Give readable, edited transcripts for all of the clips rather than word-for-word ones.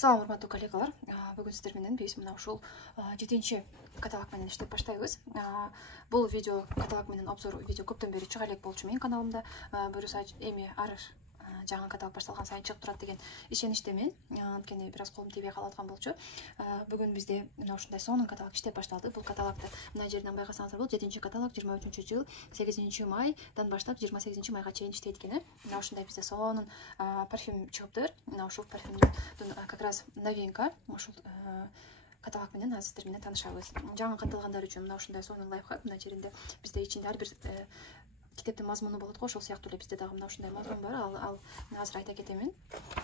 Салам, урматтуу коллегалар. Бүгүн сиздер менен биз мына ушул 7-чи каталог менен иштеп баштайбыз. Бул видео каталог менен обзор видео көптөн бери чыга элек болчу менин каналымда. Буюрса эми ар жаңы каталог башталган сайын чыгып турат деген ишеничтемин. Анткени бир аз колум тийбей калып аткан болчу. Бүгүн бизде мына ушундай сонун каталог иштеп башталды. Бул каталогду мына жерден байкасаңыздар болот. 7-чи каталог 23-жыл 8 майдан баштап 28 майга чейин иштейт экен. Мына ушундай бизде сонун парфюм чыгыптыр. Мына ушул парфюмдун как раз новинка. Ушул каталог менен азыр сиздер менен таанышабыз. Жаңы катталгандар үчүн мына ушундай сонун лайфхак. Мына жеринде бизде ичинде ар бир китептин мазмуну болот го, ошол сыяктуу эле бизде дагы мына ушундай мазмун бар. Ал азыр айта кетемин.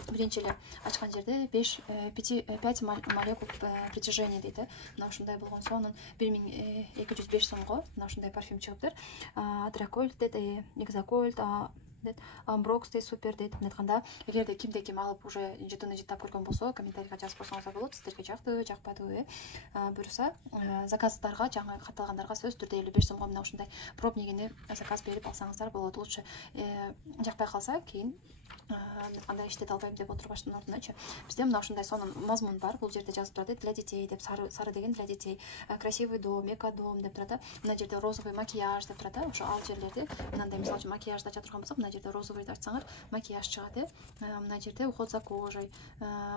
Биринчи эле ачкан жерде 5 молекул притяжения дейт. Мына ушундай болгон сонун 1205 сомго мына ушундай парфюм чыгыптыр. Дракольд дейт, Экзакольд, Амброкс дейт, супер дейт. Айтканда, эгерде кимде ким алып уже жетону жыттап көргөн болсо, комментарийге жазып койсоңуздар болот. Сиздерге жакты, жакпадыбы? Буюрса, заказдарга, жаңы катталгандарга сөзсүз түрдө 55 сомго мына ушундай пробнигини заказ берип алсаңыздар болот. Лучше жакпай калса, кийин андай иштете албайм деп отурбаштын ордуначы. Бизде мына ушундай сонун мазмун бар. Бул жерде жазып турат для детей деп, сары деген для детей, красивый дом, эко-дом деп турат. Мына жерде розовый макияж деп турат. Ошо ал жерлерде мындай мисалы үчүн макияжды ача турган болсок, мына жерде розовыйды ачсаңар, макияж чыгат. Мына жерде уход за кожей,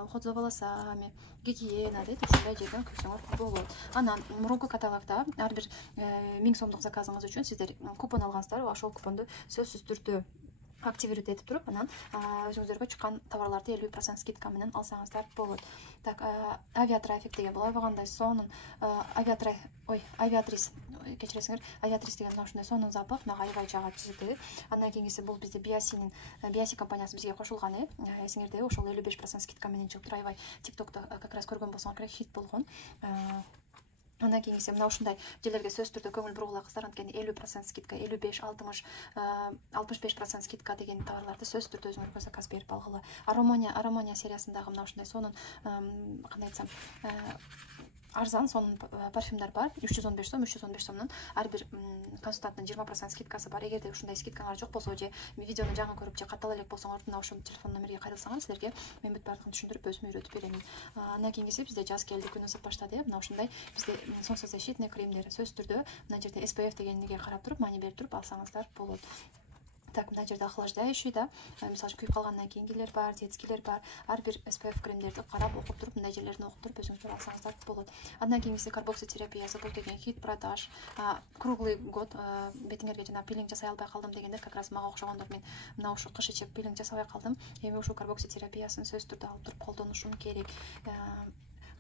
уход за волосами, гигиена дейт. Ушундай жерден көрсөңөр болот. Анан мурунку каталогда ар бир 1000 сомдук заказыңыз үчүн сиздер купон алгансыздар. Ошол купонду сөзсүз түрдө активировать этип туруп, анан өзүңүздөргө чыккан товарларды 50% скидка менен алсаңыздар болот. Так, авиатрафик деген бул аябагандай сонун авиатрис, кечиресиңер, авиатрис деген мына ушундай сонун запах, мага аябай жагат жыты. Андан кийинкиси бул бизде Биаси компаниясы бизге кошулган, эсиңерде ошол 55% скидка менен чыгып туруп, аябай TikTok'та как раз көргөн болсоңор, хит болгон. Андан кийинкиси мына ушундай жерлерге сөзсүз түрдө көңүл бургула кыздар, анткени 50% скидка, 55, 60, 65% скидка деген товарларды сөзсүз түрдө өзүңөргө заказ берип алгыла. Аромания сериясындагы мына ушундай сонун, кандай айтсам, арзан сонун парфюмдар бар. 315 сомдон ар бир консультанттын 20% скидкасы бар. Эгерде ушундай скидкаңар жок болсо, же видеону жаңы көрүп, же каттала элек болсоңор, мына ушул телефон номерге кайрылсаңар, силерге мен бүт баардыгын түшүндүрүп, өзүм үйрөтүп беремин. Андан кийинкиси бизде жаз келди, күн ысып баштады. Мына ушундай бизде солнцезащитный кремдер сөзсүз түрдө мына жерде SPF дегениге карап туруп, мани берип туруп алсаңыздар болот. Так, мына жерде охлаждающий да, мисалы күйүп калгандан кийингилер бар, детскилер бар. Ар бир SPF кремдерди карап окуп туруп, мындай жерлерин окуп туруп өзүңүздөр алсаңыздар болот. Андан кийинкиси карбокситерапиясы, бул деген хит продаж, круглый год бетиңерге жана пилинг жасай албай калдым дегендер, как раз мага окшогондор, мен мына ушу кыш ичип пилинг жасабай калдым. Эми ушул карбокситерапиясын сөзсүз түрдө алып туруп колдонушум керек.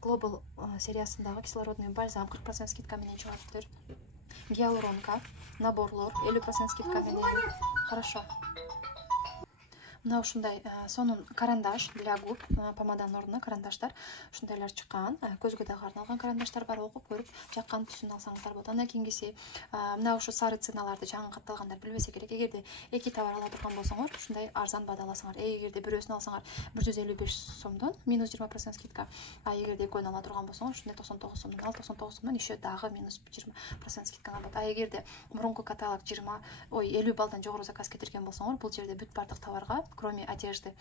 Global сериясындагы кислородный бальзам 40% скидка менен чыгаптыр. Гиалуронка наборлор 50% скидка менен. Хорошо. Мына ушундай сонун карандаш для губ, помаданын ордуна карандаштар, ушундайлар чыккан. Көзгө дагы арналган карандаштар бар, окуп көрүп, жаккан түсүн алсаңыздар болот. Андан кийинкиси мына ушу сары ценаларды жаңы катталгандар билбесе керек. Эгерде эки товар ала турган болсоңор, ушундай арзан баада аласыңар. Эгерде бирөөсүн алсаңар 155 сомдон минус 20% скидка. Эгерде экөөнү ала турган болсоңор, ушундай 99 сомдон, ал 99 сомдон еще дагы минус 20% скидкага болот. Эгерде мурунку каталог 50 баллдан жогору заказ кетирген болсоңор, бул жерде бүт баардык товарга, кроме одежды,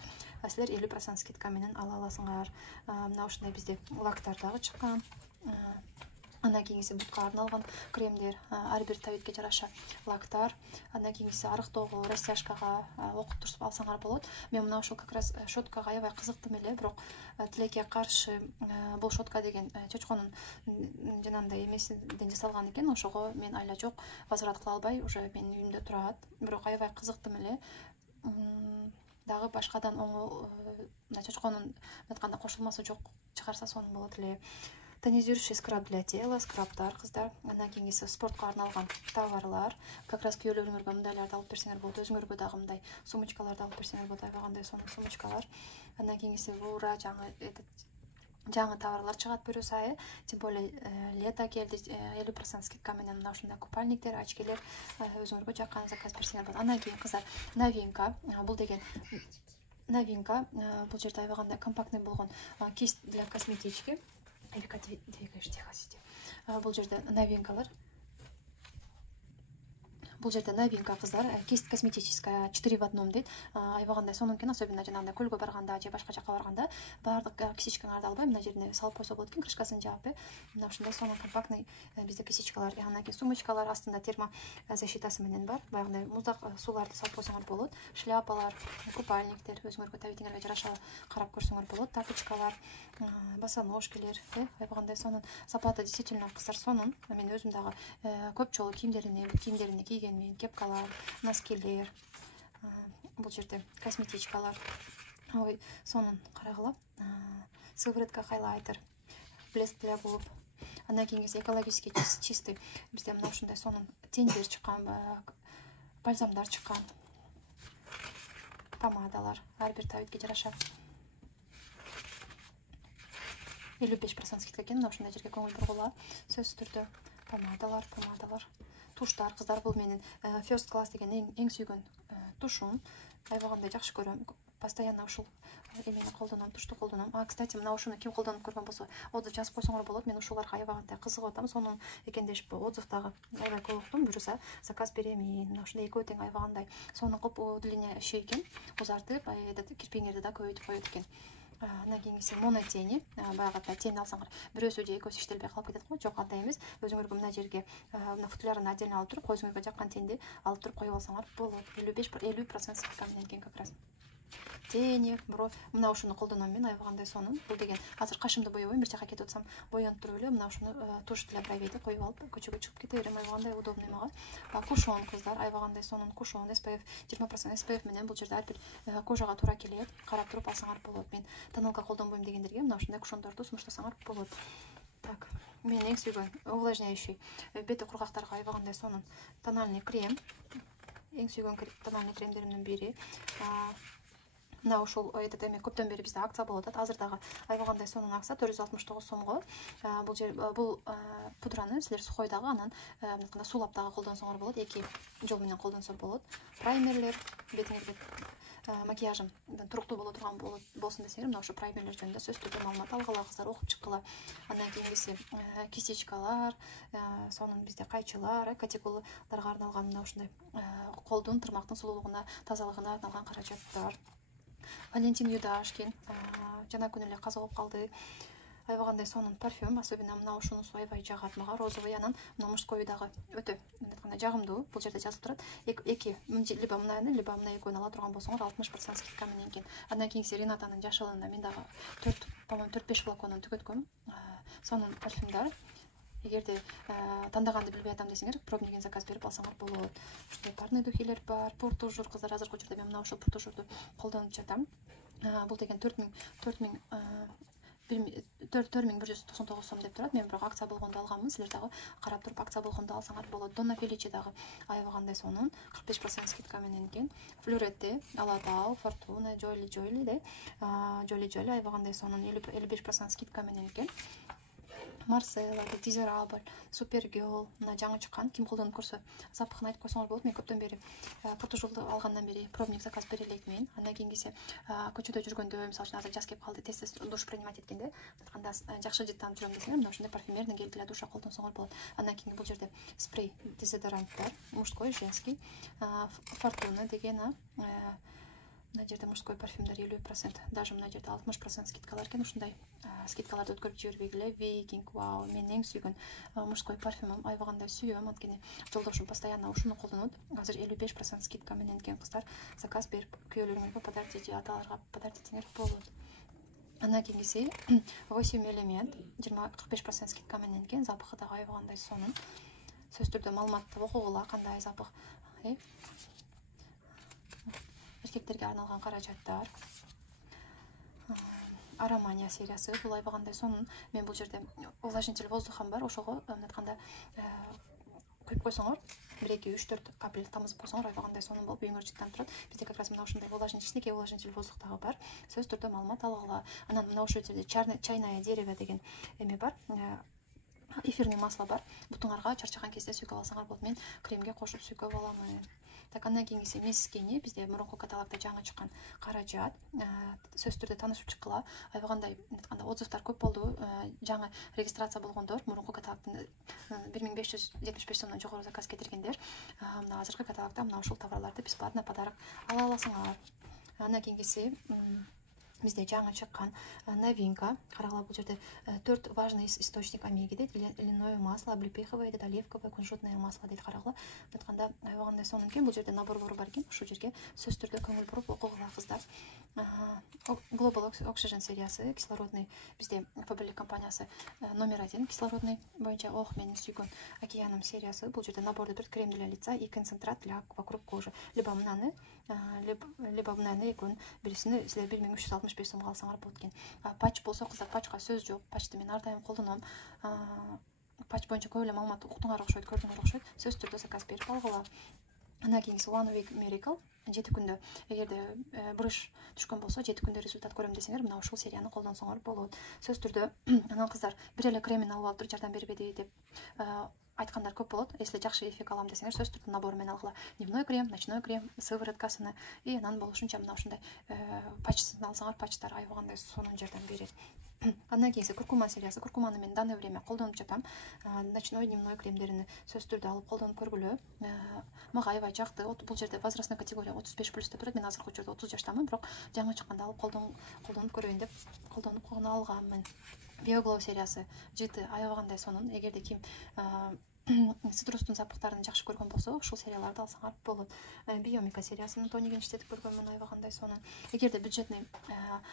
силер 50% скидка менен ала аласыңар. Мына ушундай бизде лактар дагы чыккан. Андан кийинкиси бутка арналган кремдер, ар бир табитке жараша лактар. Андан кийинкиси арыктоого, растяжкага окуп туруп алсаңар болот. Мен мына ушул как раз щеткага аябай кызыктым эле, бирок тилекке каршы бул щетка деген чочконун жанагындай эмесинен жасалган экен. Ошого мен айла жок, возврат кыла албай, уже менин үйүмдө турат. Бирок аябай кызыктым эле. Дагы башкадан мына чочконун айтканда кошулмасы жок чыгарса сонун болот эле. Тонизирующий скраб для тела, скрабтар кыздар. Андан кийинкиси спортко арналган товарлар. Как раз күйөөлөрүңөргө мындайларды алып берсеңер болот. Өзүңөргө дагы мындай сумочкаларды алып берсеңер болот. Аябагандай сонун сумочкалар. Андан кийинкиси бура жаңы товарлар чыгат буюрса, тем более лето келди, 50% скидка менен мына ушундай купальниктер, очкилер өзүңөргө жаккан заказ берсеңер болот. Андан кийин кыздар, новинка, бул деген новинка, бул жерде аябагандай компактный болгон кисть для косметички. Двигаешь тихо сиди. Бул жерде новинкалар. Бұл жерде новинка қыздар, кисть косметическая 4 в одном дейді. Айбағандай соныңкен, особенно жаңағыдай көлге барғанда же башқа жаққа барғанда барлық кисечкаларды албай мына жеріне салып қойса болады екен, крышкасын жауып. Мына ушундай сонун компактный бізде кисечкалар, андан кейін сумочкалар астында термозащитасы менен бар. Баягындай муздак суларды салып қойсаңар болот. Шляпалар, купальниктер өзүңөргө табитиңерге жараша карап көрсөңөр болот. Тапочкалар, босоножкелер, айбағандай сонун сапаты действительно қыздар сонун. Мен өзүм дагы көп жолу кийимдерине кийгенмин, кепкалар, носкилер, бул жерде косметичкалар. Ой, сонун карагыла. Сыворотка хайлайтер, блеск для губ. Андан кийин экологически чистый. Бизде мына ушундай сонун тендер чыккан, бальзамдар чыккан, помадалар, ар бир табитке жараша. 55% скидка экен, мына ушундай жерге көңүл бургула. Сөзсүз түрдө помадалар, туштар. Кыздар, бул менин First Class деген эң сүйгөн тушум. Айбагандай жакшы көрөм. Постоянно ушул эмени колдоном, тушту колдоном. Кстати, мына ушуну ким колдонуп көргөн болсо, отзыв жазып койсоңор болот. Мен ушуларга айбагандай кызыгып атам. Сонун экен дешип отзывдагы аябай көп уктум. Буюрса заказ беремин. Мына ушундай экөө тең айбагандай сонун кылып удлиня ишей экен. Узартып, кирпиңерди да көбөйтүп коет экен. Андан кийинкиси монотени, баягы тени алсаңар бирөөсү же экөөсү иштелбей калып кетет го. Жок, андай эмес. Өзүңөргө мына жерге мына футлярын отдельно алып туруп, көзүңөргө жаккан тенди алып туруп коюп алсаңар болот. 50% скидка менен экен как раз. Тени, мына ушуну колдоном мен, айбагандай сонун. Бул деген азыр кашымды боебойм, бир жака кетип атсам, боянып туруп эле мына ушуну туш для бровейди коюп алып көчөгө чыгып кете берем, айбагандай удобный мага. Кушон кыздар, айбагандай сонун кушон, SPF 20% SPF менен бул жерде ар бир кожага туура келет. Карап туруп алсаңар болот. Мен тоналка колдонбойм дегендерге мына ушундай кушондорду сунуштасаңар болот. Так, мен эң сүйгөн увлажняющий бети кургактарга айбагандай сонун тональный крем. Эң сүйгөн тональный кремдеримдин бири. Мына ушул эме көптөн бери бизде акция болуп атат. Азыр дагы айбагандай сонун акция 469 сомго. Бул пудраны силер сухой дагы, анан мынакында суулап дагы колдонсоңор болот. 2 жол менен колдонсо болот. Праймерлер, бетиңерге макияжым туруктуу боло турган болсун десеңер, мына ошо праймерлер жөнүндө сөз түрдө маалымат алгыла кыздар, окуп чыккыла. Андан кийинкиси кисечкалар, сонун бизде кайчылар, категорияларга арналган мына ушундай колдун, тырмактын сулуулугуна, тазалыгына арналган каражаттар. Валентин Юдашкин, жана күнү эле каза болуп калды. Айбагандай сонун парфюм, особенно мына ушунусу аябай жагат мага, розовый. Анан мына мужской дагы өтө жагымдуу. Бул жерде жазып турат. Либо мынаны, либо мына экөөнү ала турган болсоңор 60% скидка менен экен. Андан кийинки Ренатанын жашылында мен дагы 4-5 флаконун түгөткөм. Сонун парфюмдар. Эгерде тандаганды билбей атам десеңер, пробнигин заказ берип алсаңар болот. Ушундай парный духилер бар, пуртужур кыздар, азыркы учурда мен мына ушул пуртужурду колдонуп жатам. Бул деген 4199 сом деп турат. Мен бирок акция болгондо алганмын. Силер дагы карап туруп акция болгондо алсаңар болот. Донна Феличи дагы айбагандай сонун 45% скидка менен экен. Флюретте, Алатау, Фортуна, Джоли де. Джоли айбагандай сонун 55% скидка менен экен. Марсела, Дизерабль, Супергерл, мына жаңы чыккан, ким колдонуп көрсө, запахын айтып койсоңор болот. Мен көптөн бери пуртужурду алгандан бери пробник заказ бере элекмин. Андан кийинкиси көчөдө жүргөндө, мисалы үчүн азыр жаз кеп калды, тез душ принимать эткенде, атканда жакшы жыттанып жүрөм десеңер, мына ушундай парфюмерный гель для душа колдонсоңор болот. Андан кийин бул жерде спрей дезодоранттар, мужской, женский, Фортуна деген, мына жерде мужской парфюмдар 50%, даже мына жерде 60% скидкалар экен. Ушундай скидкаларды өткөрүп жибербегиле. Викинг, вау, менин эң сүйгөн мужской парфюмум, айбагандай сүйөм. Анткени жолдошум постоянно ушуну колдонот. Азыр 55% скидка менен экен кыздар. Заказ берип күйөөлөрүңөргө подарок же аталарга подарок этсеңер болот. Андан кийинкиси 8 элемент 45% скидка менен экен. Запахы дагы айбагандай сонун. Сөз түрдө маалыматты окугула, кандай запах. Эркектерге арналган каражаттар. Аромания сериясы, бул айбагандай сонун. Мен бул жерде увлажнитель воздухам бар, ошого айтканда куюп койсоңор, 1-2-3-4 капель тамызып койсоңор, айбагандай сонун болуп үйүңөр жыттанып турат. Бизде как раз мына ушундай увлажнитель воздух дагы бар. Сөз түрдө маалымат алгыла. Анан мына ушул жерде чайное дерево деген эме бар. Эфирный масло бар. Бутуңарга чарчаган кезде сүйкөп алсаңар болот. Мен кремге кошуп сүйкөп аламын. Так, андан кийинкиси Мискини бизде мурунку каталогда жаңы чыккан каражат. Сөз түрдө таанышып чыккыла. Айбагандай айтканда отзывдар көп болду. Жаңы регистрация болгондор, мурунку каталогдун 1575 сомдон жогору заказ кетиргендер, мына азыркы каталогда мына ушул товарларды бесплатно подарок ала аласыңар. Андан кийинкиси бизде жаңы чыккан новинка. Карагыла, бул жерде 4 важный источник омеги дейт. Льняное масло, облепиховое дейт, оливковое, кунжутное масло дейт. Карагыла, айтканда айбагандай сонун экен. Бул жерде наборлору бар экен. Ушул жерге сөз түрдө көңүл буруп окугула кыздар. Global Oxygen сериясы, кислородный, бизде Faberlic компаниясы номер 1 кислородный боюнча. Ох, менин сүйгөн океаном сериясы. Бул жерде набордо 4 крем для лица и концентрат для вокруг кожи. Либо мынаны, либо мынаны экөөнүн бирисини силер 1365 сомго алсаңар болот экен. Патч болсо, кыздар, патчка сөз жок. Патчты мен ар дайым колдоном. Патч боюнча көп эле маалымат уктуңар окшойт, көрдүңөр окшойт. Сөз түрдө заказ берип алгыла. Андан кийинкиси One Week Miracle. 7 күндө, эгерде бурыш түшкөн болсо, 7 күндө результат көрөм десеңер, мына ушул серияны колдонсоңор болот. Сөз түрдө анан кыздар, бир эле кремин алып алып туруп жардам бербеди деп айткандар көп болот. Если жакшы эффект алам десеңер, сөз түрдө набор менен алгыла. Дневной крем, ночной крем, сывороткасыны, и анан болушунча мына ушундай патчысын алсаңар, патчтар айбагандай сонун жардам берет. Андан кийинкиси куркума сериясы. Куркуманы мен данное время колдонуп жатам. Ночной, дневной кремдерини сөз түрдө алып колдонуп көргүлө. Мага аябай жакты. Бул жерде возрастной категория 35+ деп турат. Мен азыркы учурда 30 жаштамын, бирок жаңы чыкканда алып колдонуп көрөйүн деп колдонуп койгоно алганмын. Биоглоw сериясы жыты аябагандай сонун. Эгерде ким цитрустун запахтарын жакшы көргөн болсо, ушул серияларды алсаңар болот. Биомика сериясынын тониген иштетип көргөнмүн, аябагандай сонун. Эгерде бюджетный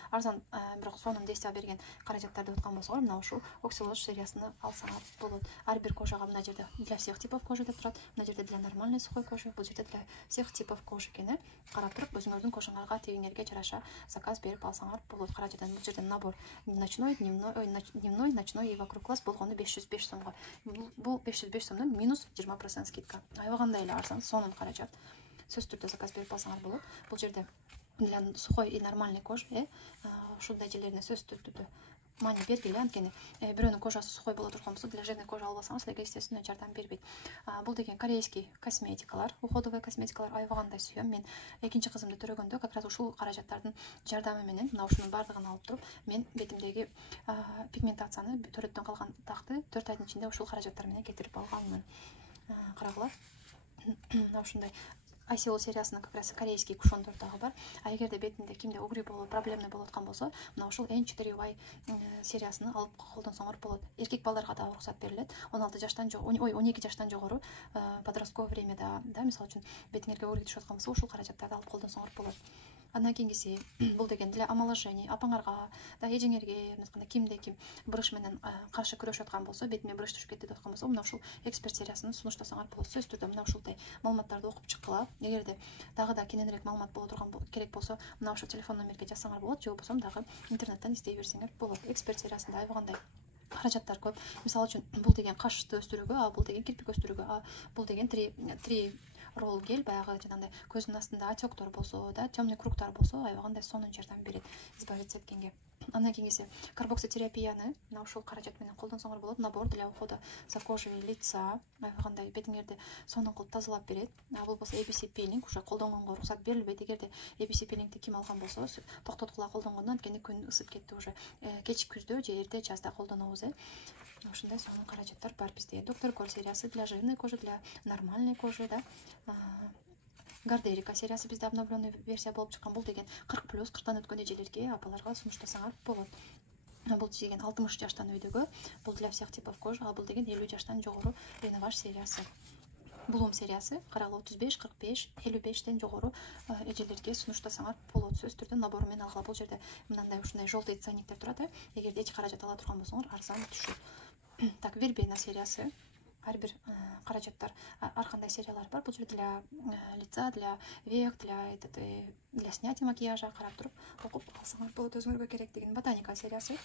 арзан бирок сонун действия берген каражаттарды уткан болсоңор, мына ушул Oxylos сериясыны алсаңар болот. Ар бир кожага мына жерде для всех типов кожи деп турат. Мына жерде для нормальной сухой кожи, бул жерде для всех типов кожи экени карап туруп, өзүңөрдүн кожоңарга тегиңерге жараша заказ берип алсаңар болот. Каражаттан бул жерде набор ночной, дневной, ночной и вокруг глаз болгону 505 сомго. Бул 505 сомдон минус 20% скидка. Айбагандай эле арзан, сонун каражат. Сөз түрдө заказ берип алсаңар болот. Бул жерде для сухой и нормальной кожи, ушундай жерлерине сөз түрдө мани бергиле, анткени бирөөнүн кожасы сухой боло турган болсо, для жирной кожи албасаңыз, силерге естественно жардам бербейт. Бул деген корейский косметикалар, уходовый косметикалар айбагандай сүйөм. Мен экинчи кызымды төрөгөндө как раз ушул каражаттардын жардамы менен мына ушунун бардыгын алып туруп, мен бетимдеги пигментацияны, төрөттөн калган такты 4 айдын ичинде ушул каражаттар менен кетирип алганмын. Карагыла, мына ушундай ICO сериясынын как раз корейский кушондор дагы бар. Эгерде бетинде кимде угри болуп, проблемный болуп аткан болсо, мына ушул N4Y сериясыны алып колдонсоңор болот. Эркек балдарга да уруксат берилет. 16 жаштан жогору, 12 жаштан жогору подростковый времяда, мисалы үчүн бетиңерге угри түшүп аткан болсо, ушул каражаттарды алып колдонсоңор болот. Андан кийинкиси бул деген для омоложения, апаңарга да, эжеңерге, мындай кимде ким бурыш менен каршы күрөшүп аткан болсо, бетиме бурыш түшүп кетти деп аткан болсо, мына ушул эксперт сериясын сунуштасаңар болот. Сөз түрдө мына ушулдай маалыматтарды окуп чыккыла. Эгерде дагы да кененирээк маалымат боло турган керек болсо, мына ушул телефон номерге жазсаңар болот, же болбосо дагы интернеттен издей берсеңер болот. Эксперт сериясында айбагандай каражаттар көп. Мисалы үчүн бул деген кашты өстүрүүгө, бул деген кирпик өстүрүүгө, бул деген 3 ролл гель, баягы жанагындай көздүн астында отектор болсо да, темный кругтар болсо, айбагандай сонун жардам берет избавиться эткенге. Андан кийинкиси карбокситерапияны мына ушул каражат менен колдонсоңор болот. Набор для ухода за кожей лица, айбагандай бетиңерди сонун кылып тазалап берет. Бул болсо ABC peeling, уже колдонгонго уруксат берилбейт. Эгерде ABC peelingди ким алган болсо, токтоткула колдонгондон, анткени күн ысып кетти уже. Кеч күздө же эрте жазда колдонобуз. Ушундай сонун каражаттар бар бизде. Доктор Коль сериясы для жирной кожи, для нормальной кожи, да. Гардерика сериясы бизде обновленный версия болуп чыккан. Бул деген 40+, 40тан өткөн эжелерге, апаларга сунуштасаңар болот. Бул деген 60 жаштан өйдөгө, бул для всех типов кожи, а бул деген 50 жаштан жогору Реноваж сериясы. Bloom сериясы карагыла 35, 45, 55тен жогору эжелерге сунуштасаңар болот. Сөз түрдө набор менен алгыла. Бул жерде мындай ушундай желтый ценниктер турат. Эгерде эч каражат ала турган болсоңор, арзан түшөт. Так, Вербена сериясы. Ар бир каражаттар, ар кандай сериялар бар. Бул жерде для лица, для век, для снятия макияжа карап туруп окуп алсаңар болот өзүңөргө керектигин. Ботаника сериясы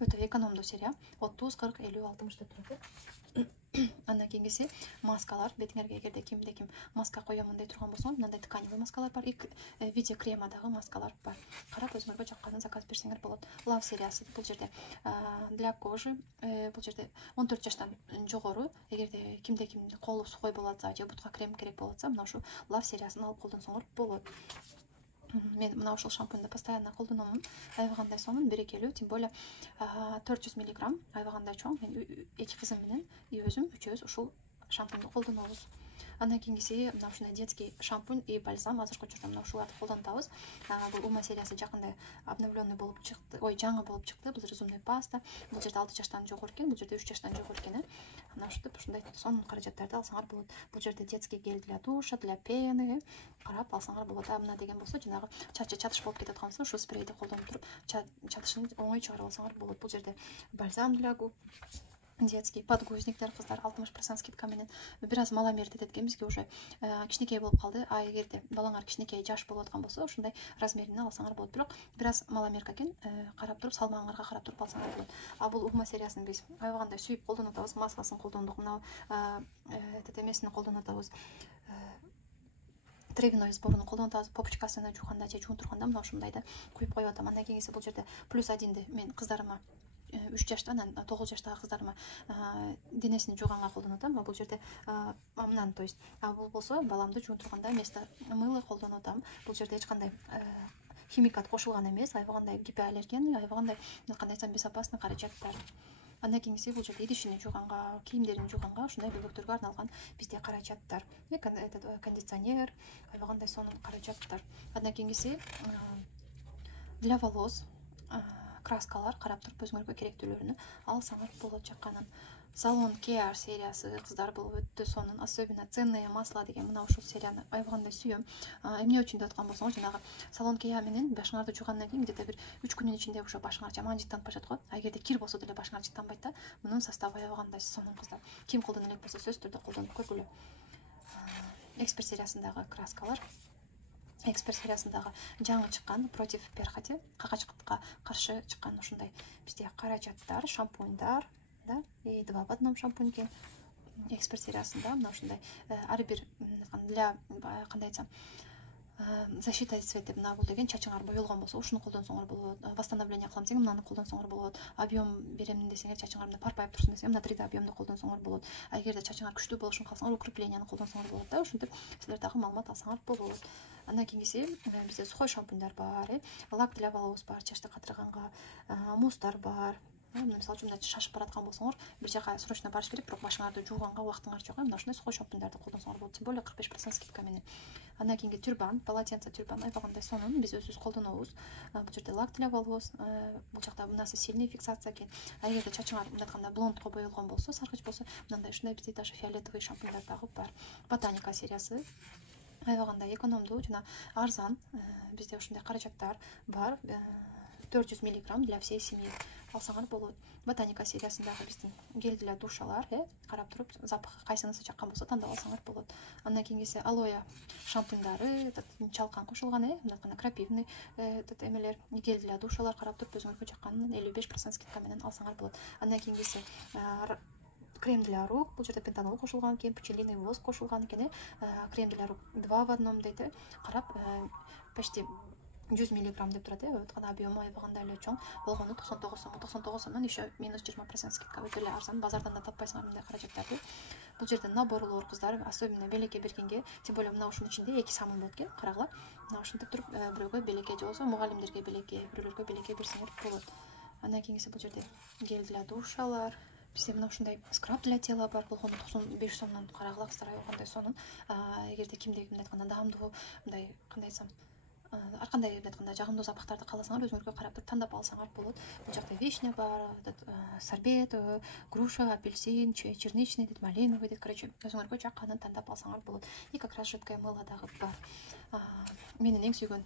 өтө экономдуу серия. 30, 40, 50, 60 деп турат. Андан кийинкиси маскалар. Бетиңерге эгерде кимде ким маска коёмун дей турган болсоңор, мындай тканевый маскалар бар, видео кремадагы маскалар бар. Карап өзүңөргө жакканын заказ берсеңер болот. Love сериясы бул жерде для кожи, бул жерде 14 жаштан жогору, эгерде кимде ким колу сухой болуп атса же бутка крем керек болуп атса, мына ушу Love сериясын алып колдонсоңор болот. Мен мына ушул шампуньду постоянно колдономун. Айбагандай сонун, берекелүү, тем более 400 мг. Айбагандай чоң. Мен эки кызым менен өзүм үчөөбүз ушул шампуньду колдонобуз. Андан кийинкиси мына ушундай детский шампунь и бальзам. Азыркы учурда мына ушуларды колдонобуз. Бул Ума сериясы жакында обновленный болуп чыкты. Жаңы болуп чыкты. Бул зумный паста. Бул жерде 6 жаштан жогору экен, бул жерде 3 жаштан жогору экен. Мына ушундай сонун каражаттарды алсаңар болот. Бул жерде детский гель для душа, для пены. Карап алсаңар болот. Мына деген болсо жанагы чачы чатыш болуп кетип аткан болсо, ушу спрейди колдонуп туруп, чатышын оңой чыгарып алсаңар болот. Бул жерде бальзам для губ, детский подгузниктер, кыздар 60% скидка менен. Бир аз маломер детет экен, бизге уже кичинекей болуп калды. Эгерде балаңар кичинекей жаш болуп аткан болсо, ушундай размерин алсаңар болот. Бирок бир аз маломерка экен, карап туруп, салмагыңарга карап туруп алсаңар болот. Бул Ума сериясын биз айбагандай сүйүп колдонуп атабыз. Масласын колдондук, мына эмесин колдонуп атабыз. Травяной сборун колдонуп атабыз. Попочкасына жууганда же жуунтурганда мына ушундайды куюп коюп атам. Андан кийинкиси бул жерде +1ди мен кыздарыма 3 жаштан 9 жаштагы кыздарыма денесин жууганга колдонуп атам. Бул жерде мынаны, то есть бул болсо баламды жуунтурганда вместо мыла колдонуп атам. Бул жерде эч кандай химикат кошулган эмес, айбагандай гипоаллерген, айбагандай кандай айтсам безопасный каражаттар. Андан кийинкиси бул жерде идишини жууганга, кийимдерин жууганга ушундай бөбөктөргө арналган бизде каражаттар. Кондиционер, айбагандай сонун каражаттар. Андан кийинкиси для волос краскалар, карап туруп өзүңөргө керектүүлөрүнү алсаңар болот жакканын. Салон Care сериясы кыздар бул өтө сонун, особенно ценные масла деген мына ушул серияны айбагандай сүйөм. Эмне үчүн деп аткан болсоңор, жанагы Салон Care менен башыңарды жуугандан кийин где-то бир 3 күнүн ичинде уже башыңар жаман жыттанып башат го. Эгерде кир болсо деле башыңар жыттанбайт да. Мунун составы айбагандай сонун кыздар. Ким колдоно элек болсо сөзсүз түрдө колдонуп көргүлө. Эксперт сериясындагы краскалар. Эксперт сериясындагы жаңы чыккан против перхоти, какачкытка каршы чыккан ушундай бизде каражаттар, шампуньдар, да, и 2 в 1 шампунь экен. Эксперт сериясында мына ушундай ар бир для кандай айтсам защита цвет деп мына бул деген чачыңар боелгон болсо ушуну колдонсоңор болот. Восстановление кылам десең мынаны колдонсоңор болот. Объем берем десеңер, чачыңар мына парпайып турсун десең, мына 3D объемду колдонсоңор болот. Эгерде чачыңар күчтүү болушун калсаңар, укреплениени колдонсоңор болот да. Ушинтип силер дагы маалымат алсаңар болот. Андан кийинкиси бизде сухой шампуньдар бар, лак для волос бар, чачты катырганга, муздар бар. Мисалы үчүн шашып бараткан болсоңор, бир жака срочно барыш керек, бирок башыңарды жууганга убактыңар жок. Мына ушундай сухой шампуньдарды колдонсоңор болот. Тем более 45% скидка менен. Андан кийинки тюрбан, полотенце тюрбан айбагандай сонун, биз өзүбүз колдонобуз. Бул жерде лак для волос, бул жакта мынасы сильный фиксация экен. Эгерде чачыңар мындай айтканда блондко боелгон болсо, саргыч болсо, мындай ушундай бизде даже фиолетовый шампуньдар дагы бар. Ботаника сериясы айбагандай экономдуу жана арзан. Бизде ушундай каражаттар бар. 400 мг для всей семьи алсаңар болот. Ботаника сериясындагы биздин гель для душалар, карап туруп запахы кайсынысы жаккан болсо тандап алсаңар болот. Андан кийинкиси алоэ шампуньдары, чалкан кошулган, мындай крапивный эмелер, гель для душалар, карап туруп өзүңөргө жакканын 55% скидка менен алсаңар болот. Андан кийинкиси крем для рук, бул жерде пентанол кошулган экен, пчелиный воск кошулган экен, крем для рук 2 в 1 дейт, карап почти 100 мг деп турат, өткөн объему айбагандай эле чоң болгону 99 сом. 99 сомдон еще минус 20% скидка, өтө эле арзан, базардан да таппайсыңар мындай каражаттарды. Бул жерде наборлор кыздар, особенно белекке бергенге, тем более мына ушунун ичинде 2 самын болот экен, карагыла. Мына ушинтип туруп бирөөгө белекке же болбосо мугалимдерге белекке, бирөөлөргө белекке берсеңер болот. Андан кийинкиси бул жерде гель для душалар. Бизде мына ушундай скраб для тела бар, болгону 95 сомдон карагыла кыздар, айбагандай сонун. Эгерде кимде мындай айтканда даамдуу, мындай кандай айтсам ар кандай деп айтканда жагымдуу запахтарды кааласаңар, өзүңөргө карап туруп тандап алсаңар болот. Бул жакта вишня бар, сорбет, груша, апельсин, черничный, малиновый, короче, өзүңөргө жакканын тандап алсаңар болот. И как раз жидкое мыло дагы бар. Менин эң сүйгөн,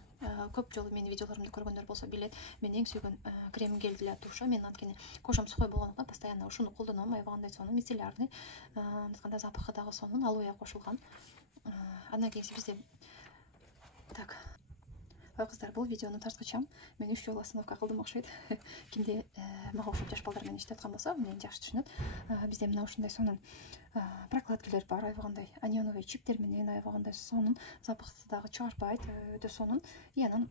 көп жолу менин видеолорумду көргөндөр болсо билет, менин эң сүйгөн крем гель для душа. Мен анткени кожам сухой болгондуктан постоянно ушуну колдоном, айбагандай сонун, мицеллярный, айтканда запахы дагы сонун, алоэ кошулган. Андан кийин бизде Қыздар, бұл видеоны тартқычам мен 3 жол остановка қылдым окшойт. Кимде мага окшоп жаш балдар менен иштеп аткан болсо, мен жакшы түшүнөт. Бизде мына ушундай сонун прокладкалар бар, айбагандай анионовый чиптер менен, айбагандай сонун запахты дагы чыгарбайт, өтө сонун. И анан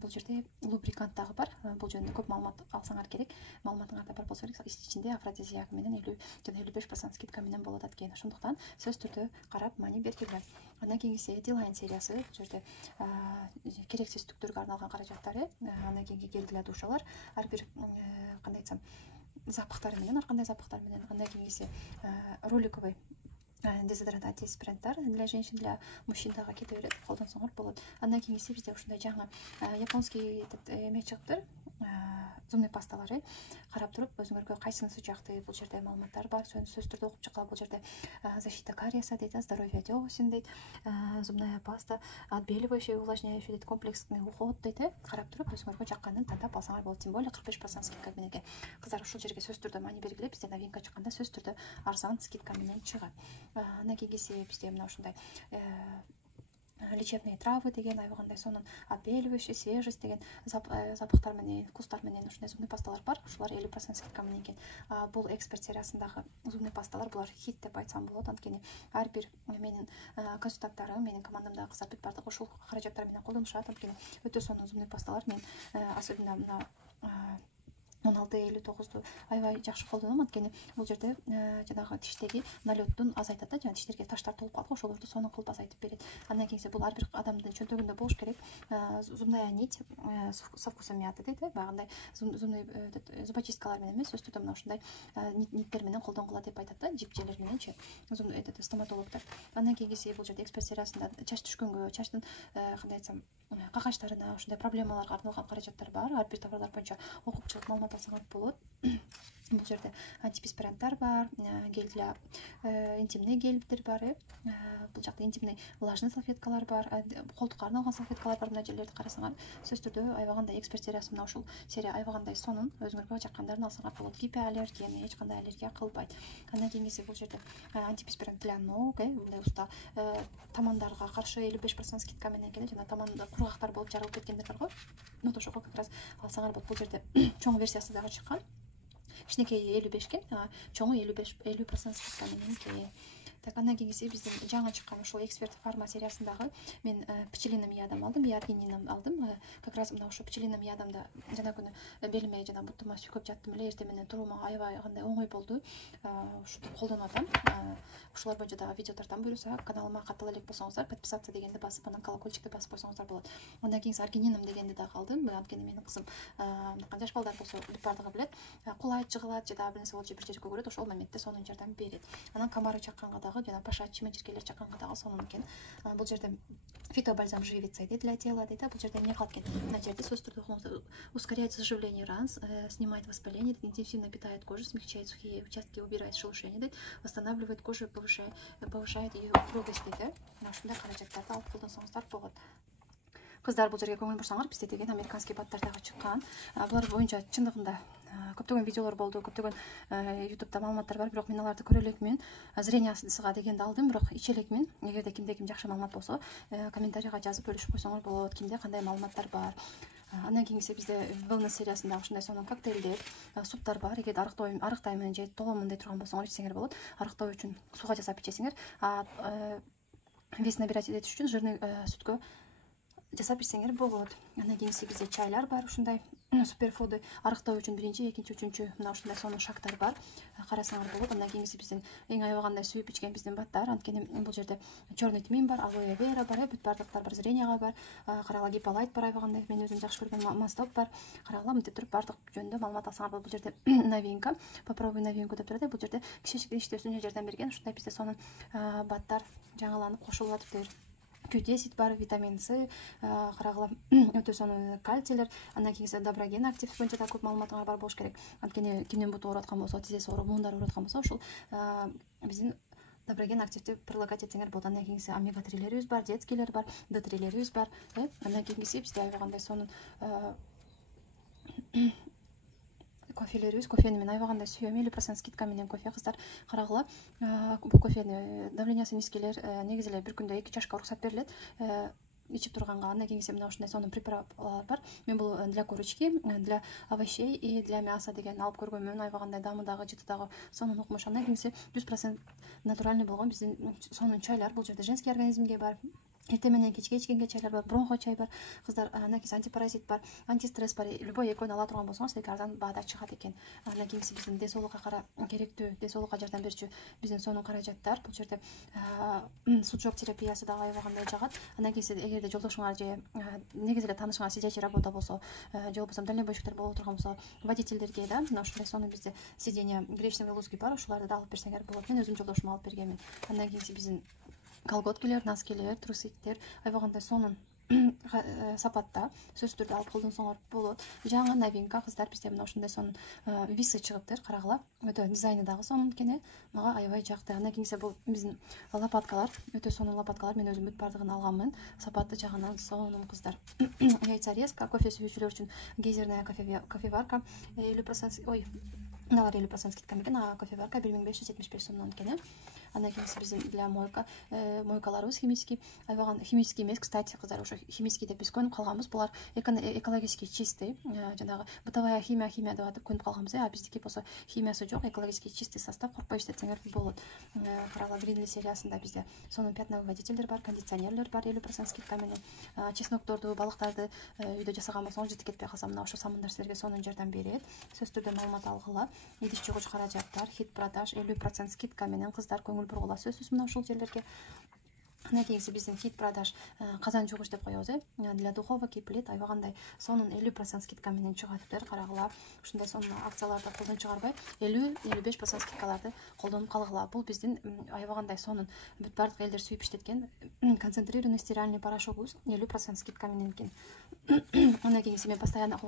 бул жерде лубрикант дагы бар. Бул жөнүндө көп маалымат алсаңар керек. Маалыматыңарда бар болсо керек. Ичинде афродизиак менен 50 жана 55% скидка менен болот экен. Ошондуктан сөз түрдө карап мани бергиле. Андан кийинкиси Дилайн сериясы, бул жерде керексиз түктөргө арналган каражаттар. Андан кийинки гелдилер душалар, ар бир кандай айтсам запахтары менен, ар кандай запахтар менен. Андан кийинкиси роликовый дезодорант антиспиренттар для женщин, для мужчин дагы кете берет, колдонсоңор болот. Андан кийинкиси бизде ушундай жаңы японский эме чыгыптыр, зубный пасталары. Карап туруп өзүңөргө кайсынысы жакты, бул жерде маалыматтар бар, сөз түрдө окуп чыккыла. Бул жерде защита кариеса дейт, здоровье десен дейт, зубная паста, отбеливающий, увлажняющий дейт, комплексный уход дейт. Карап туруп өзүңөргө жакканын тандап алсаңар болот. Тем более 45% скидка менен экен. Кыздар, ушул жерге сөз түрдө мани бергиле. Бизде новинка чыкканда сөз түрдө арзан скидка менен чыгат. Андан кийинкиси бизде мына ушундай лечебные травы деген, айбагандай сонун отбеливающий, свежесть деген запахтар менен, вкустар менен ушундай зубный пасталар бар. Ушулар 50% скидка менен экен. Бул эксперт сериясындагы зубный пасталар, булар хит деп айтсам болот. Анткени ар бир менин консультанттарым, менин командамдагы кыздар бүт бардыгы ушул каражаттар менен колдонушат. Анткени өтө сонун зубный пасталар. Мен особенно мына 16-59-ду аябай жакшы колдоном. Анткени бул жерде жанагы тиштеги налеттун азайтат да, жана тиштерге таштар толуп калып, ошолорду сонун кылып азайтып берет. Андан кийин бул ар бир адамдын чөнтөгүндө болуш керек. Зубная нить со вкусом мяты дейт, багындай зубный зубочисткалар менен эмес, сөз түрдө мына ушундай ниттер менен колдонгула деп айтат да, жипчелер мененчи, стоматологдор. Андан кийинкиси бул жерде эксперт сериясында чач түшкөнгө, чачтын кандай айтсам какачтарына, ушундай проблемаларга арналган каражаттар бар. Ар бир товарлар боюнча окуп чыгып маалымат алсаңар болот. Бул жерде антипреспиранттар бар, гель для интимный гельдер бар, бул жакта интимный влажный салфеткалар бар, колтукка арналган салфеткалар бар. Мына жерлерди карасаңар, сөз түрдө айбагандай эксперт сериясы, мына ушул серия айбагандай сонун, өзүңөргө жаккандарын алсаңар болот. Гипоаллергия, эч кандай аллергия кылбайт. Андан кийинкиси бул жерде антипреспирант для ног, мындай уста тамандарга каршы 55% скидка менен экен. Жана таманда кургактар болуп жарылып кеткендер бар го. Вот ошого как раз алсаңар болот. Бул жерде чоң версиясы дагы чыккан. Кичинекей 55 кен, чоңу 50% скидка менен экен. Так, андан кийинкиси биздин жаңы чыккан ошол эксперт фарма сериясындагы мен пчелиным ядам алдым, биоргининым алдым. Как раз мына ошо пчелиным ядамда жана күнү белиме жана буттума сүйкөп жаттым эле, эртең менен туруума аябай кандай оңой болду. Ушуну колдонуп атам. Ушулар боюнча дагы видео тартам, буюрса каналыма катыла элек болсоңуздар, подписаться дегенди басып, анан колокольчикти басып койсоңуздар болот. Андан кийин аргининым дегенди дагы алдым. Анткени менин кызым жаш балдар болсо бүт бардыгы билет. Кулайт, жыгылат, жада бир нерсе болчу бир жерге көрөт, ошол моментте сонун жардам берет. Анан камары чакканга дагы жана паша чименчиркелер чакканга дагы сонун экен. Бул жерде фитобальзам живица дейт, для тела дейт. Бул жерде эмне калат экен? Мына жерде сөз түрдө окуңуздар. Ускоряет заживление ран, снимает воспаление, интенсивно питает кожу, смягчает сухие участки, убирает шелушение дейт, восстанавливает кожу, повышает ее упругость дейт. Мына ушундай каражаттарды алып колдонсоңуздар болот. Кыздар, бул жерге көңүл бурсаңар, бизде деген американский баттар дагы чыккан. Булар боюнча чындыгында көптөгөн видеолор болду, көптөгөн YouTube'да маалыматтар бар, бирок мен аларды көрө элекмин. Зрениясыга дегенди алдым, бирок иче элекмин. Эгерде кимде ким жакшы маалымат болсо, комментарийга жазып бөлүшүп койсоңор болот, кимде кандай маалыматтар бар. Андан кийинкиси бизде wellness сериясында ушундай сонун коктейлдер, суптар бар. Эгерде арыктаймын же толомун дей турган болсоңор ичсеңер болот. Арыктоо үчүн сууга жасап ичесиңер. Вес набирать этиш үчүн жирный сүткө жасап ичсеңер болот. Андан кийинкиси бизде чайлар бар, ушундай суперфуды арыктоо үчүн 1-чи, 2-чи, 3-чү мына ушундай сонун шактар бар. Карасаңар болот. Андан кийинкиси биздин эң аябагандай сүйүп ичкен биздин баттар. Анткени бул жерде черный тмин бар, алоэ вера бар, бүт бардыктар бар, зренияга бар. Карагыла гиполайт бар, аябагандай мен өзүм жакшы көргөн масток бар. Карагыла мынтип туруп бардык жөнүндө маалымат алсаңар болот. Бул жерде новинка, попробуй новинку деп турат. Бул жерде киши иштөөсүнө жардам берген ушундай бизде сонун баттар жаңыланып кошулуп атыптыр. Q10 бар, витамин С, карагыла өтө сонун кальцийлер. Андан кийин доброген актив боюнча да көп маалыматыңар бар болуш керек. Анткени кимдин буту ооруп аткан болсо, тизеси ооруп, муундар ооруп аткан болсо, ушул биздин доброген активди прилагать этсеңер болот. Андан кийин омега 3-лерибиз бар, детскийлер бар, D3-лерибиз бар. Андан кийин бизде аябагандай сонун кофелерибиз, кофени мен аябагандай сүйөм, 50% скидка менен кофе. Кыздар, карагыла, бул кофени давлениясы низкилер негизи эле бир күндө 2 чашка уруксат берилет. ичип турганга. Андан кийинкиси мына ушундай сонун приправалар бар. Мен бул для курочки, для овощей и для мяса деген алып көргөнмүн. Аябагандай дамыдагы, жытыдагы сонун укмуш. Андан кийинкиси 100% натуральный болгон биздин сонун чайлар. Бул жерде женский организмге бар. Эртең менен кечке ичкенге чайлар бар, бронхо чай бар, кыздар. Андан кийин антипаразит бар, антистресс бар. Любой экөөнү ала турган болсоңуз деги арзан баада чыгат экен. Андан кийинкиси биздин ден соолукка керектүү, ден соолукка жардам берүүчү биздин сонун каражаттар. Бул жерде суджок терапиясы дагы аябагандай жагат. Андан кийин эгерде жолдошуңар же негизи эле таанышыңар сидячий работа болсо, же болбосо дальнобойщиктер боло турган болсо, водительдерге да мына ушундай сонун бизде сиденье гречневый лузги бар, ушуларды да алып берсеңер болот. Мен өзүм жолдошума алып бергенмин. Андан кийин биздин колготкилер, носкилер, трусиктер аябагандай сонун сапатта сөзсүз түрдө алып колдонсоңор болот. Жаңы новинка кыздар, бизде мына ушундай сонун висы чыгыптыр. Карагыла, өтө дизайны дагы сонун экен. Мага аябай жакты. Андан кийин бул биздин лопаткалар, өтө сонун лопаткалар. Мен өзүм бүт бардыгын алганмын. Сапаты жагынан сонун кыздар. Яйцарезка, кофе сүйүүчүлөр үчүн гейзерная кофеварка 50%, ой, мыналар 50% скидка экен. Кофеварка 1575 сомдон экен. Андан кийин биздин для мойкаларыбыз химический, аябаган химический эмес, кстати, кыздар, ошо химический деп биз көнүп калганбыз. Булар экологически чистый, жанагы бытовая химия деп атып көнүп калганбыз. А биздики болсо химиясы жок, экологически чистый состав, коркпой иштетсеңер болот. Карагыла, Гринли сериясында бизде сонун пятновыводительдер бар, кондиционерлер бар 50% скидка менен. Чеснокторду, балыктарды үйдө жасаган болсоңуз жытып кетпей калса, мына ошо самындар силерге сонун жардам берет. Сөзсүз түрдө маалымат алгыла. Идиш жугуч каражаттар, хит продаж 50% скидка менен кыздар көңүл бургула сөзсүз мына ушул жерлерге. Андан кийин биздин хит продаж казан жугуч деп коебуз, для духовок и плит аябагандай сонун 50% скидка менен чыгаттыр. Карагыла, ушундай сонун акцияларды колдон чыгарбай 50-55% скидкаларды колдонуп калгыла. Бул биздин аябагандай сонун бүт бардык элдер сүйүп иштеткен концентрированный стиральный порошогубуз 50% скидка менен экен. Андан кийин мен постоянно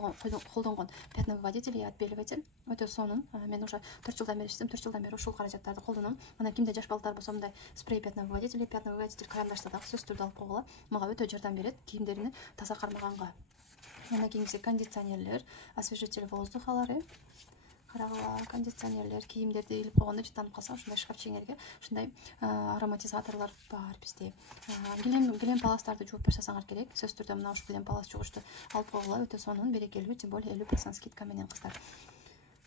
колдонгон пятновыводитель и отбеливатель өтө сонун. Мен уже 4 жылдан бери иштесем, 4 жылдан бери ушул каражаттарды колдоном. Анан кимде жаш балдар болсо, мындай спрей пятновыводитель карандаштарды дагы сөзсүз түрдө алып койгула. Мага өтө жардам берет кийимдерини таза кармаганга. Андан кийин кондиционерлер, освежитель воздухалары. Карагыла, кондиционерлер, кийимдерди илип койгондо жытанып калса, ушундай шкафчиңерге ушундай ароматизаторлор бар бизде. Килем паластарды жууп башlasаңар керек. Сөзсүз түрдө мына ушул килем палас жугучту алып койгула. Өтө сонун, берекелүү, тем более 50% скидка менен кыздар.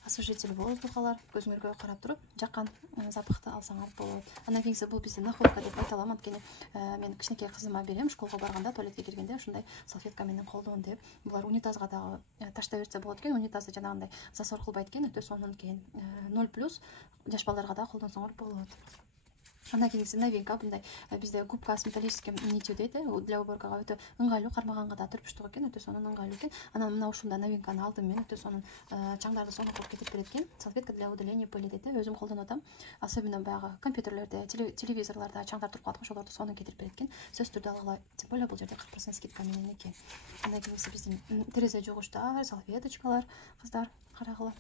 Освежитель воздухалар, көзүңөргө карап туруп жаккан запахты алсаңар болот. Андан кийин бул биздин находка деп айта алам, анткени мен кичинекей кызыма берем, школго барганда, туалетке киргенде ушундай салфетка менен колдон деп. Булар унитазга дагы таштай берсе болот экен. Унитазды жанагындай засор кылбайт экен, өтө сонун экен. 0+, жаш балдарга да колдонсоңор болот. Андан кийин новинка, мындай бизде губка с металлическим нитью дейт, для уборкага өтө ыңгайлуу, кармаганга да түрпүштүк экен, өтө сонун ыңгайлуу экен. Анан мына ушундай новинканы алдым мен, өтө сонун чаңдарды сонун кылып кетип берет экен. Салфетка для удаления пыли дейт, өзүм колдонуп атам. Особенно баягы компьютерлерде, телевизорлордо чаңдар туруп калат, ошолорду сонун кетирип берет экен. Сөзсүз түрдө алгыла, тем более бул жерде 40% скидка менен экен. Андан кийин биздин терезе жугучтар, салфеточкалар, кыздар, карагыла.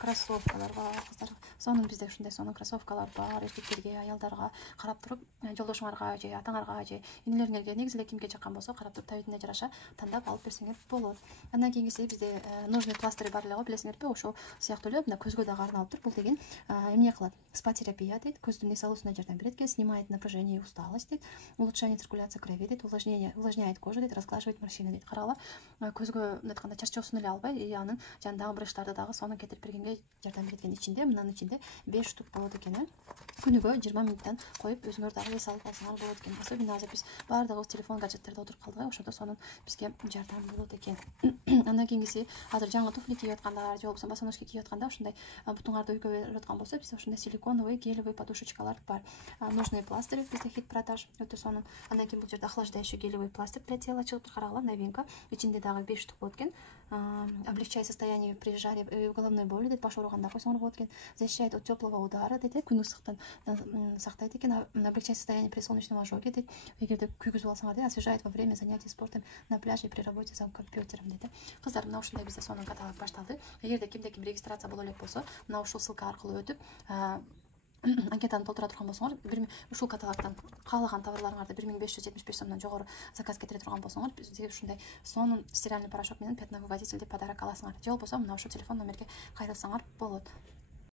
Кроссовкалар бар, кыздар. Сонун бизде ушундай сонун кроссовкалар бар, эркектерге, аялдарга карап туруп, жолдошуңарга же атаңарга же инелериңерге, негизи эле кимге жаккан болсо, карап туруп табитине жараша тандап алып берсеңер болот. Андан кийинкиси бизде ножный пластырь бар эле го, билесиңерби? Ошол сыяктуу эле мына көзгө дагы арналыптыр. Бул деген эмне кылат? Спа терапия дейт, көздүн эс алуусуна жардам берет экен, снимает напряжение и усталость дейт, улучшение циркуляции крови дейт, увлажняет кожу дейт, разглаживает морщины дейт. Карагыла, көзгө мындай айтканда чарчоосун эле албай, и анын жанындагы брыштарды дагы сонун кетирип бергенге жардам берет экен. Ичинде, мынанын ичинде 5 штук болот экен. Күнүгө 20 минуттан коюп, өзүңөр дагы эс алып алсаңар болот экен. Особенно азыр биз баардыгыбыз телефон гаджеттерде отуруп калдык, ошондо сонун бизге жардам болот экен. Андан кийинкиси, азыр жаңы туфли кийип аткандар, же болбосо босоножки кийип атканда ушундай бутуңарды үйкөп берип аткан болсо, бизде ушундай силиконовый, гелевый подушечкалар бар. Ножные пластыри бизде хит продаж, өтө сонун. Андан кийин бул жерде охлаждающий гелевый пластырь для тела чыгып карагыла, новинка. Ичинде дагы 5 штук болот экен. Облегчает состояние при жаре и головной боли дейт, баш ооруганда койсоңор болот экен. Защищает от теплого удара дейт, күн ысыктан сактайт экен. Облегчает состояние при солнечном ожоге дейт. Эгерде күйгүзүп алсаңар дейт, освежает во время занятий спортом на пляже и при работе за компьютером дейт. Кыздар, мына ушундай бизде сонун каталог башталды. Эгерде кимде-ким регистрация боло элек болсо, мына ушул ссылка аркылуу өтүп анкетаны толтура турган болсоңор, ушул каталогдон каалаган товарларыңарды 1575 сомдон жогору заказ кетире турган болсоңор, бизде ушундай сонун стиральный порошок менен пятновыводитель деп подарок аласыңар. Же болбосо мына ушул телефон номерге кайрылсаңар болот.